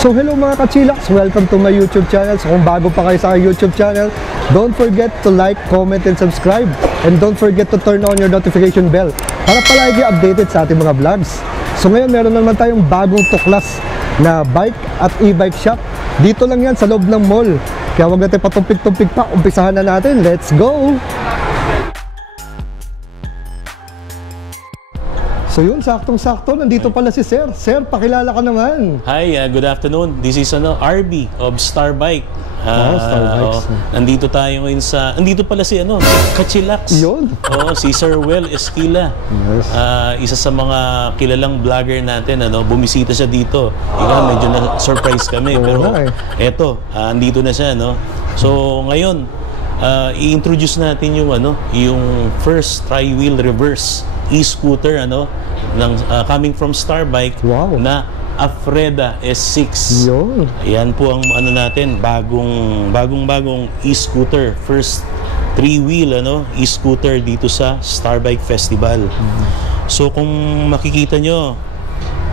So hello mga ka-chillax, welcome to my YouTube channel. So kung bago pa kayo sa aking YouTube channel, don't forget to like, comment, and subscribe. And don't forget to turn on your notification bell para palagi updated sa ating mga vlogs. So ngayon meron naman tayong bagong tuklas na bike at e-bike shop. Dito lang yan sa loob ng mall. Kaya wag natin patumpik-tumpik pa, umpisahan na natin. Let's go! So yun, saktong-sakto, nandito pala si Sir. Sir, pakilala ka naman. Hi, good afternoon. This is RB of Star Bike. Star Bikes. Nandito tayo ngayon sa... Nandito pala si ka-chillax. Yun. Si Sir Well Esquila. Yes. Isa sa mga kilalang vlogger natin. Bumisita siya dito. Medyo na-surprise kami. Pero eto, andito na siya. So ngayon, i-introduce natin yung first tri-wheel reverse e-scooter coming from Star Bike. Wow. Na Afreda S6. Yun. Yan po ang natin, bagong e-scooter, first three-wheel e-scooter dito sa Star Bike Festival. So kung makikita nyo,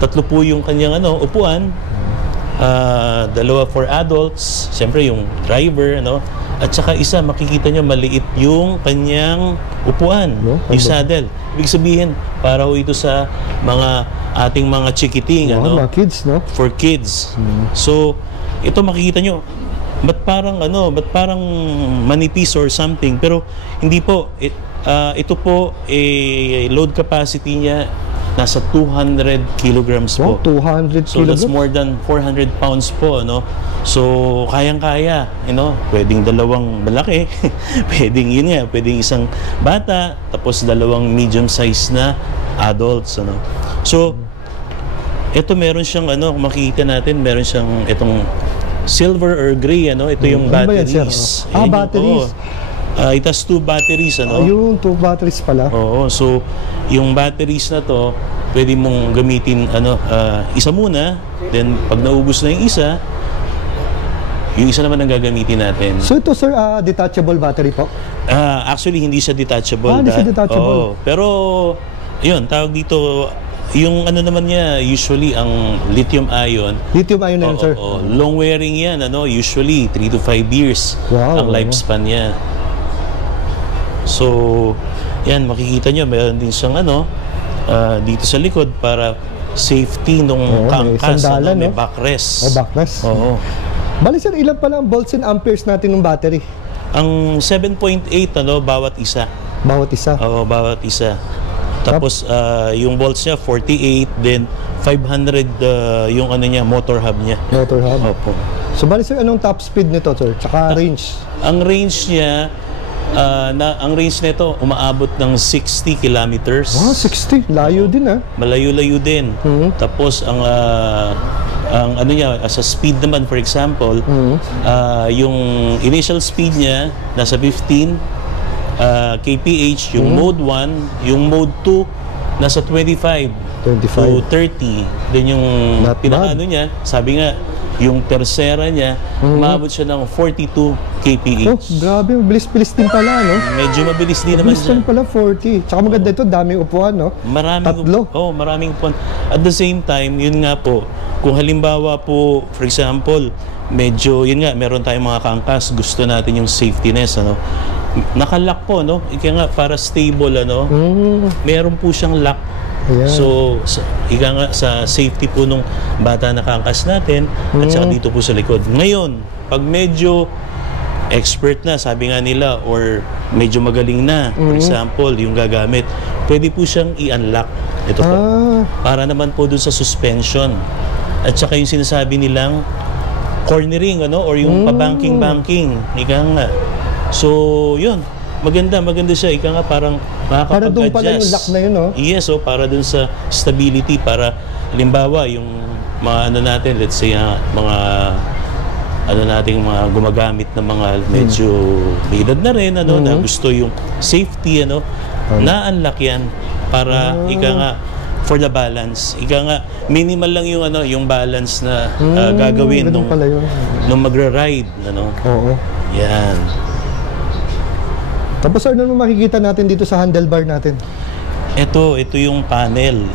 tatlo po yung kanyang upuan. Dalawa for adults, siyempre yung driver, at saka isa, makikita nyo maliit yung kanyang upuan, yung saddle. Ibig sabihin, para ho ito sa ating mga chikiting, mga kids, for kids. So ito makikita nyo, ba't parang manipis or something, pero hindi po. Ito po, load capacity niya nasa 200 kilograms po. 200 kilograms? So that's more than 400 pounds po, So kayang-kaya, pwedeng dalawang malaki, pwedeng isang bata, tapos dalawang medium size na adults, So ito meron siyang kung makikita natin, meron siyang itong silver or gray, ito yung batteries. Batteries. It has 2 batteries, yung 2 batteries pala. Oo, so yung batteries na to, pwede mong gamitin isa muna, then pag naubos na yung isa naman ang gagamitin natin. So ito sir, detachable battery po? Actually hindi siya detachable. Hindi siya detachable. Pero yun, tawag dito, yung naman niya, usually ang lithium ion. Lithium ion na yun, sir? Long wearing yan, usually 3 to 5 years ang lifespan niya. So yan, makikita nyo, meron din siyang dito sa likod para safety nung kangkas, may backrest. Backrest. Oo. Bali sir, ilan pala ang volts and amperes natin ng battery? Ang 7.8 bawat isa. Bawat isa? Oo, bawat isa. Tapos yung volts niya 48, then 500 yung niya, motor hub niya. Motor hub. Opo. So bali sir, anong top speed nito sir? Tsaka range? Ang range niya, ang range nito umaabot ng 60 kilometers. 60. Layo din Malayo-layo din. Tapos ang niya, sa speed naman, for example, yung initial speed niya nasa 15 kph, yung mode 1, yung mode 2 nasa 25 to 30. Then yung niya, sabi nga, yung tersera niya, maabot siya ng 42 kph. Grabe, mabilis-bilis din pala, Medyo mabilis din naman siya. Mabilis pala 40. Tsaka maganda ito, daming upuan, Maraming upuan. At the same time, yun nga po, kung halimbawa po, for example, medyo, yun nga, meron tayong mga kaangkas, gusto natin yung safetyness, Nakalock po, Ika nga, para stable, meron po siyang lock. Ayan. So, ika nga, sa safety po nung bata na kaangkas natin, at saka dito po sa likod. Ngayon, pag medyo expert na, sabi nga nila, or medyo magaling na, for example, yung gagamit, pwede po siyang i-unlock. Ito po. Para naman po dun sa suspension. At saka yung sinasabi nilang cornering, or yung pa-banking-banking. Ika nga. So, yun. Maganda siya. Ika nga, parang makakapag-adjust. Para doon pala yung lock na yun, Yes, para doon sa stability. Para, halimbawa, yung mga natin, let's say, mga nating mga gumagamit na mga medyo may edad na rin, na gusto yung safety, na-unlock yan para, ika nga, for the balance. Ika nga, minimal lang yung yung balance na gagawin nung magra-ride, Oo. Yan. Tapos ano makikita natin dito sa handlebar natin? Ito yung panel.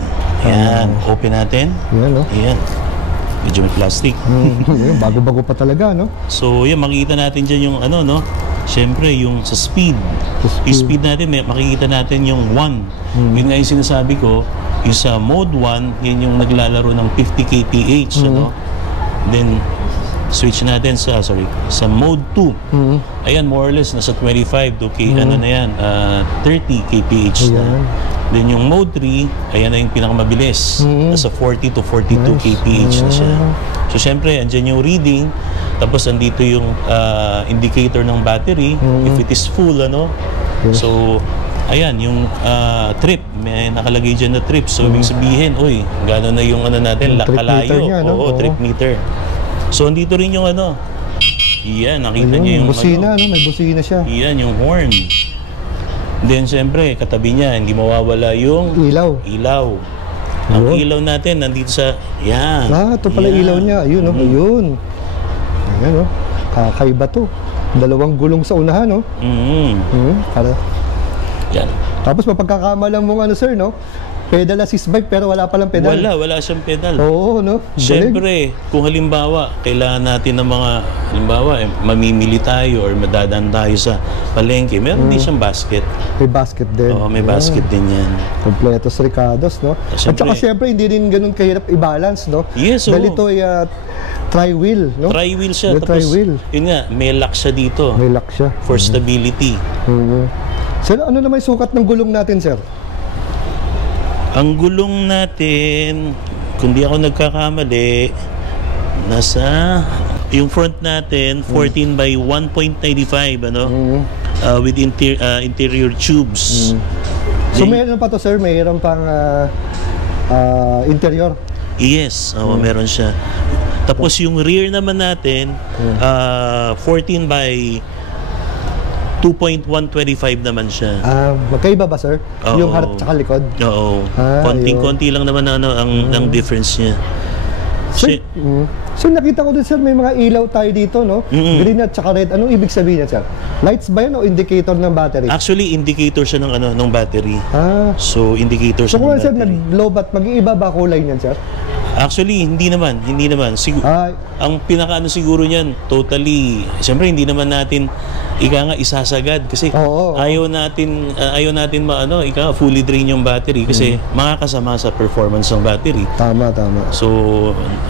Yan, open natin. Yan, Yan. medyo may plastic. Yun, bago-bago pa talaga, no? So, yan, makikita natin dyan yung ano, no? Siyempre, yung sa speed. Yung speed natin, makikita natin yung 1. Yun nga yung sinasabi ko, yung sa mode 1, yun yung naglalaro ng 50 kph, ano? Then, switch natin sa, sa mode 2. Ayan, more or less, nasa 25 to ano na yan, 30 kph na. Then yung mode 3, ayan na yung pinakamabilis. Nasa 40 to 42 kph na siya. So, syempre, andyan yung reading. Tapos, andito yung indicator ng battery. If it is full, ano? So, ayan, yung trip. May nakalagay dyan na trip. So, ibig sabihin, uy, gano'n na yung ano natin, kalayo. Oo, trip meter. So, andito rin yung ano. Iyan, nakita niyo yung busina, ano? May busina siya. Iyan, yung horn. Then, siyempre, katabi niya, hindi mawawala yung ilaw. Ang ilaw natin, nandito sa, yan. Ito pala ilaw niya. Ayun, no? Ayun. Ayan, no? Kakaiba to. Dalawang gulong sa unahan, no? Para. Yan. Tapos, mapagkakamalang mong ano, sir, no? Pedal assist bike pero wala palang pedal. Wala siyang pedal. Oo, no? Siyempre, kung halimbawa, kailangan natin ng mga, halimbawa, mamimili tayo or madadaan tayo sa palengke, meron din siyang basket. May basket din. Oo, may basket din yan. Kompletos Ricardos, no? At saka siyempre, hindi din ganun kahirap i-balance, no? Yes, oo. Dahil ito ay tri-wheel, no? Tri-wheel siya. Tapos, yun nga, may lock siya dito. May lock siya. For stability. Sir, ano naman yung sukat ng gulong natin, sir? Ang gulong natin, kung di ako nagkakamali, nasa, yung front natin, 14 by 1.95, ano? With interior tubes. So, mayroon pa to, sir? Mayroon pang interior? Yes, meron siya. Tapos yung rear naman natin, 14 by 2.125 naman siya. Magkaiba ba, sir? Oo. Yung harap tsaka likod? Oo. Konting-konti lang naman ang difference niya. So, nakita ko din, sir, may mga ilaw tayo dito, no? Green at tsaka red. Anong ibig sabihin niya, sir? Lights ba yan o indicator ng battery? Actually, indicator siya ng battery. So, indicator So, siya kung ng sir, battery. nag-low bat, mag-iiba ba kulay niyan, sir? Actually, hindi naman. Ang pinakaano siguro niyan, totally, siyempre hindi naman natin isasagad kasi ayaw natin fully drain yung battery kasi makakasama sa performance ng battery. Tama. So,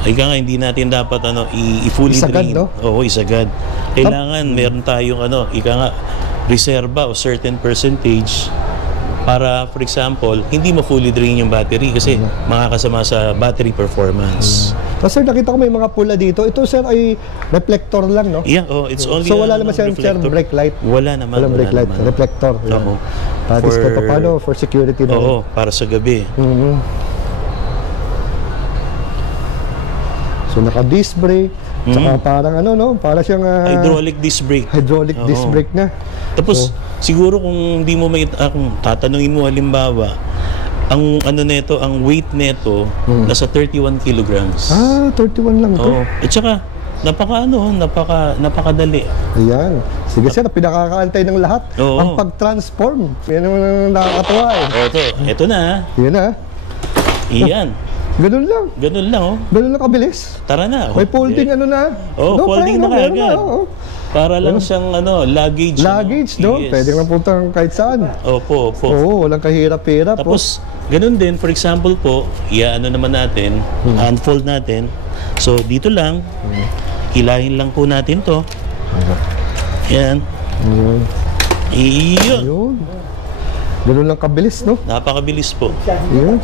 hindi natin dapat i-fully isagad, drain. no? Oo, isagad. Kailangan meron tayong reserba o certain percentage para, for example, hindi ma-fully drain yung battery kasi makakasama sa battery performance. Sir, nakita ko may mga pula dito. Ito, sir, ay reflector lang, no? Yeah, it's only so, wala naman sir, brake light? Wala naman. Walang brake light. Reflector. Oo. Paano? For security na. Oo, para sa gabi. So, naka-disc brake. Tsaka parang para siyang hydraulic disc brake. Hydraulic disc brake na. Tapos, siguro kung hindi mo kung tatanungin mo halimbawa, ang neto, ang weight neto, nasa 31 kilograms. 31 lang ito. Oo. At saka, napakadali. Ayan. Sige sir, pinakakaantay ng lahat. Oo. Ang pag-transform. Yan ang nakakatawa eh. Ito na. Yan na. Iyan. Ganun lang. Ganun lang, Ganun lang kabilis. Tara na. May folding na. Folding na kagad. Para lang siyang luggage. Luggage, no? Yes. Pwede lang puntang kahit saan. Opo. Oo, walang kahirap-hirap. Tapos, ganun din, for example po, naman natin, unfold natin. So, dito lang, hilahin lang po natin to. Yan. Iyon. Ganun lang kabilis, no? Napakabilis po. Yun.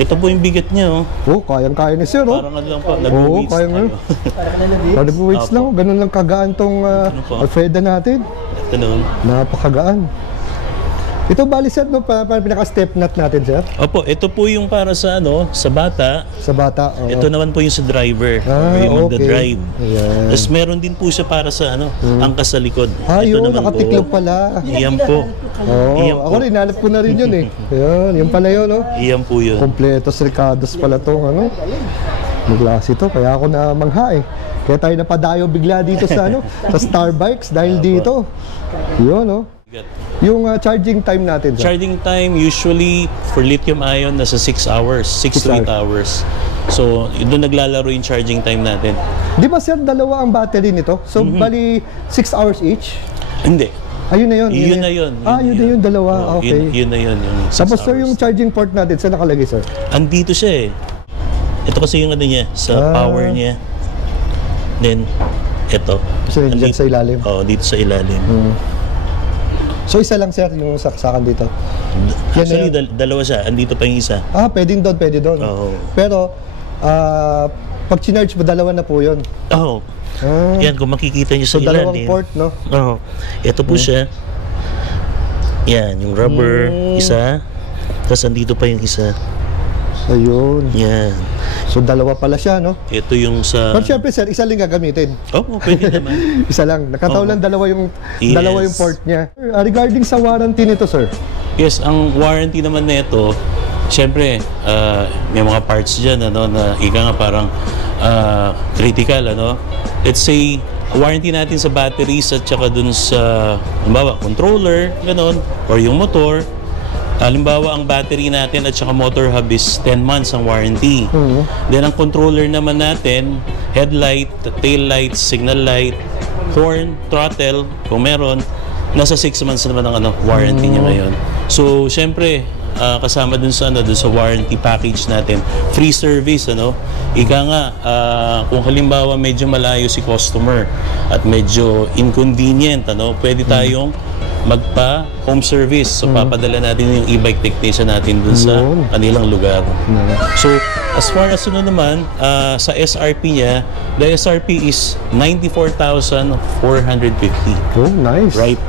Ito po yung bigat niya, kayang-kaya ni sir, Parang lang po, nag-weights kaya nga. Nag-weights lang, ganun lang kagaan tong Alfreda natin. Ito Napakagaan. Ito bali sir, para pinaka-step nut natin, sir? Opo, ito po yung para sa sa bata. Sa bata, Ito naman po yung sa driver. Yung magda-drive. Ayan. Tapos meron din po siya para sa angkas sa likod. Ito naman nakatiklop pala. Iyan po. Iyan po. Ako rin, hanap ko na rin yun eh. Ayan, yung pala yun, no? Iyan po yun. Kompletos Ricardos pala itong Maglasi to, kaya ako na mangha eh. Kaya tayo napadayo bigla dito sa sa Starbikes dahil dito. Yun, no? Yung charging time natin, sir? Charging time usually for lithium ion nasa 6 hours, 6 to 8 hours. So, doon naglalaro yung charging time natin. Di ba sir, dalawa ang battery nito? So, bali 6 hours each? Hindi. Ayun na yun. Yun na yun. Yun na yun, dalawa. Okay. Yun na yun. Yung 6 Tapos sir, hours. yung charging port natin, saan nakalagay sir? Andito siya eh. Ito kasi yung ano niya, sa power niya. Then, ito. So, dyan sa ilalim. Dito sa ilalim. So, isa lang sir, yung saksakan dito? Actually, dalawa siya. Andito pa yung isa. Pwede doon. Oo. Pero, pag chinarge mo, dalawa na po yun. Oo. Yan, kung makikita nyo sa So, ilalim. dalawang port, no? Oo. Ito po siya. Yan, yung rubber, isa. Tapos andito pa yung isa. Ayun. Yan. So, dalawa pala siya, no? Ito yung sa... Pero syempre, sir, isa lang gagamitin. Oo, pwede naman. Isa lang. Nakataon lang dalawa yung port niya. Regarding sa warranty nito, sir? Yes, ang warranty naman nito, syempre, may mga parts dyan, ano, na ika nga parang critical, ano. Let's say, warranty natin sa batteries at saka dun sa, halimbawa, controller, gano'n, or yung motor. Halimbawa, ang battery natin at saka motor hub is 10 months ang warranty. Then, ang controller naman natin, headlight, tail light, signal light, horn, throttle, kung meron, nasa 6 months naman ang warranty niya ngayon. So, syempre, kasama dun sa warranty package natin, free service, ano. Ika nga, kung halimbawa medyo malayo si customer at medyo inconvenient, ano, pwede tayong magpa home service. So, papadala natin yung e-bike technician natin dun sa kanilang lugar. So, as far as naman, sa SRP niya, the SRP is 94,450. Oh, nice. Right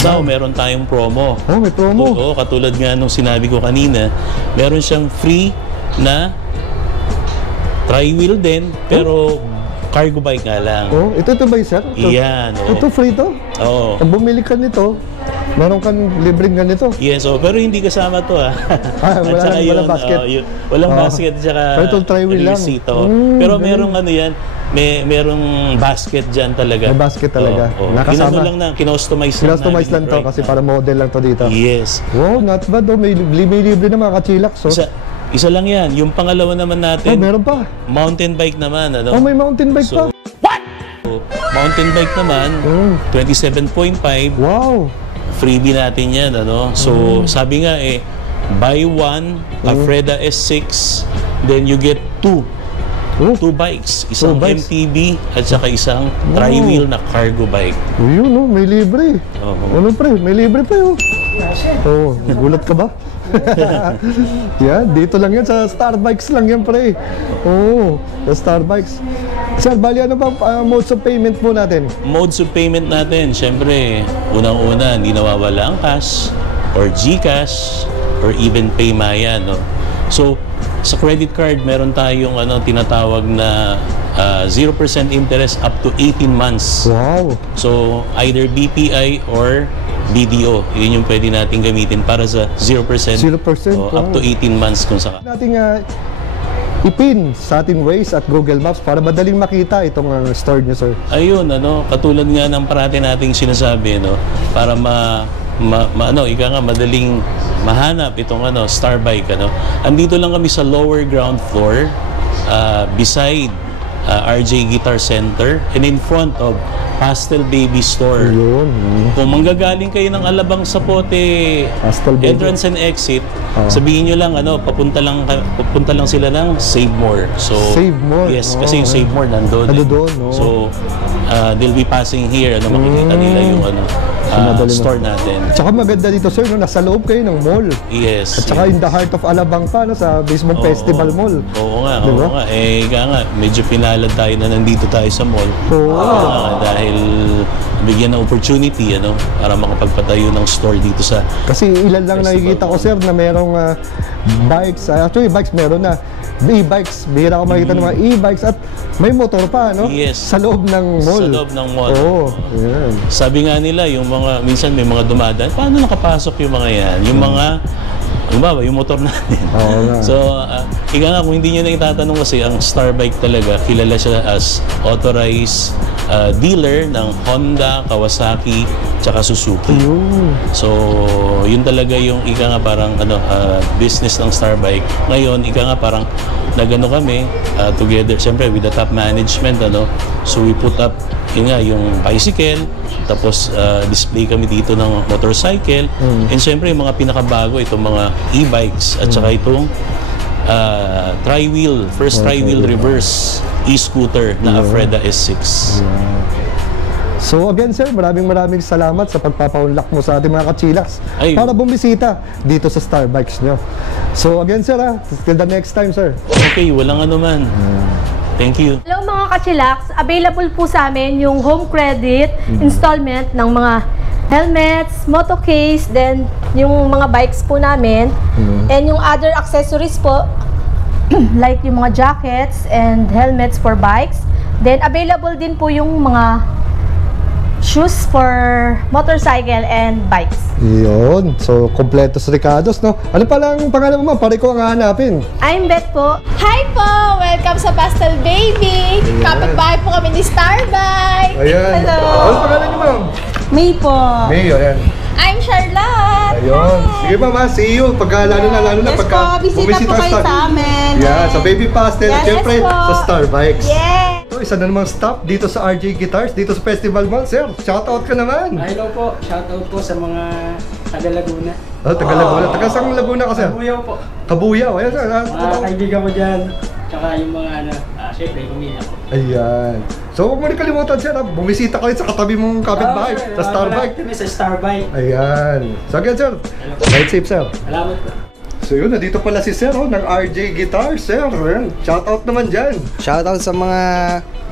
now, meron tayong promo. Oh, may promo. Oo, katulad nga nung sinabi ko kanina, meron siyang free na tri-wheel din, pero cargo bike nga lang. Oh, ito ba yung sir? Yan. Ito free to? Oo. Pag bumili ka nito, meron kang libreng ganito. Yes, pero hindi kasama to Walang basket. Walang basket tsaka pero ito tri-wheel lang. Pero merong ano yan, merong basket dyan talaga. May basket talaga. Nakasama. Lang na, kinostomize lang to kasi para model lang to dito. Yes. Wow, not bad. May libre na mga kachilak. So. Isa lang yan. Yung pangalawa naman natin. Meron pa. Mountain bike naman. Ano? May mountain bike pa. What? Mountain bike naman, 27.5. Wow. Freebie natin yan. Ano? So, sabi nga buy one, Afreda S6, then you get two bikes. Isang MTB at saka isang tri-wheel na cargo bike. Yun, no? May libre. Ano pre? May libre pa yun. Gulat ka ba? Yan, dito lang yan sa Starbikes lang yan pre. Sa Starbikes. Sir, bali ano ba modes of payment po natin? Modes of payment natin, syempre, unang-una, hindi nawawala ang cash or GCash or even PayMaya, no? So, sa credit card, meron tayong tinatawag na 0% interest up to 18 months. Wow. So, either BPI or BDO. Yun yung pwede natin gamitin para sa 0%. 0%? Up to 18 months kung saka. Nating ipin sa ating Waze at Google Maps para madaling makita itong store nyo, sir. Ayun, katulad nga ng parati nating sinasabi, para ika nga, madaling mahanap itong Starbike, Andito lang kami sa lower ground floor, beside RJ Guitar Center and in front of Pastel Baby Store. Yun. Kung manggagaling kayo ng Alabang Sapote entrance and exit, sabihin nyo lang papunta lang sila ng Save More. So Save More. Yes, kasi yung Save More nandoon. So they'll be passing here, makikita nila yung store natin. Tsaka maganda dito, sir, nasa loob kayo ng mall. Yes. At saka in the heart of Alabang pa, sa mismong festival mall. Oo nga. Medyo pinalad tayo na nandito tayo sa mall. Dahil bigyan ng opportunity para makapagpatayo ng store dito sa kasi ilan lang nakikita ko, sir, na merong bikes. Actually, bikes meron na. E-bikes. Bihira ko makikita ng mga e-bikes at may motor pa, Yes. Sa loob ng mall. Sa loob ng mall. Yan. Sabi nga nila, minsan may mga dumadaan, paano nakapasok yung mga yan? Yung mga yung motor natin. Oo nga. So, ika nga, kung hindi nyo na itatanong kasi, ang Starbike talaga, kilala siya as authorized dealer ng Honda, Kawasaki, tsaka Suzuki. So, yun talaga yung ika nga parang business ng Starbike. Ngayon, ika nga parang nagano kami together, siyempre with the top management, so we put up yung bicycle, tapos display kami dito ng motorcycle, and siyempre yung mga pinakabago, itong mga e-bikes, at saka itong tri-wheel, first tri-wheel reverse e-scooter na Afreda S6. So again sir, maraming salamat sa pagpapaunlak mo sa ating mga kachilas Ay. para bumisita dito sa Starbikes nyo. So again sir, till the next time sir. Okay, walang anuman. Thank you. Hello mga kachilax, available po sa amin yung home credit installment ng mga helmets, moto case, then yung mga bikes po namin, and yung other accessories po like yung mga jackets and helmets for bikes. Then available din po yung mga shoes for motorcycle and bikes. Yun. So kompletos Ricardos, no? Ano pala ang pangalan mo? Pare ko ang hahanapin. I'm Beth po. Hi po! Welcome sa Pastel Baby! Kapitbahay po kami ni Starbike! Ayan. Hello! Ano pangalan niyo ma'am? May po. May, ayan. I'm Charlotte! Ayun. Sige ma'am, see you. Pagka lalo na Yes pagka po, bisita po kayo sa amin. Yeah, sa Baby Pastel, Yes, siyempre yes po. sa Starbikes. Yeah! So, isa na namang stop dito sa RJ Guitars, dito sa Festival Mall. Sir, shoutout ka naman. Hello po, shoutout po sa mga taga Laguna. Oh, taga Laguna. Taga saan Laguna ka, sir? Kabuyaw po. Kabuyaw. Ayan, sir. Mga kaibigan ko dyan. Tsaka yung mga syempre, pamilya ko. Ayan. So, huwag mo rin kalimutan, sir. Bumisita ka rin sa katabi mong kapitbahay, sa Starbike. Kami sa Starbike. Ayan. So, again, sir. Ride safe, sir. Salamat po. So, yun. Nandito pala si sir, ng RJ Guitars, sir. Ayan. Shoutout naman dyan. Shoutout sa mga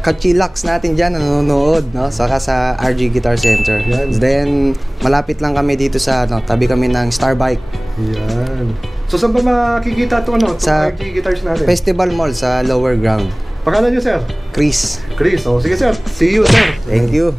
kachilax natin dyan na nanonood, no? Saka sa RG Guitar Center. Yan. Then, malapit lang kami dito sa, tabi kami ng Starbike. Ayan. So, saan ba makikita ito, Sa RJ Guitars natin? Festival Mall sa lower ground. Pangalan niyo, sir? Chris, Chris. Oh, sige, sir. See you, sir. thank you.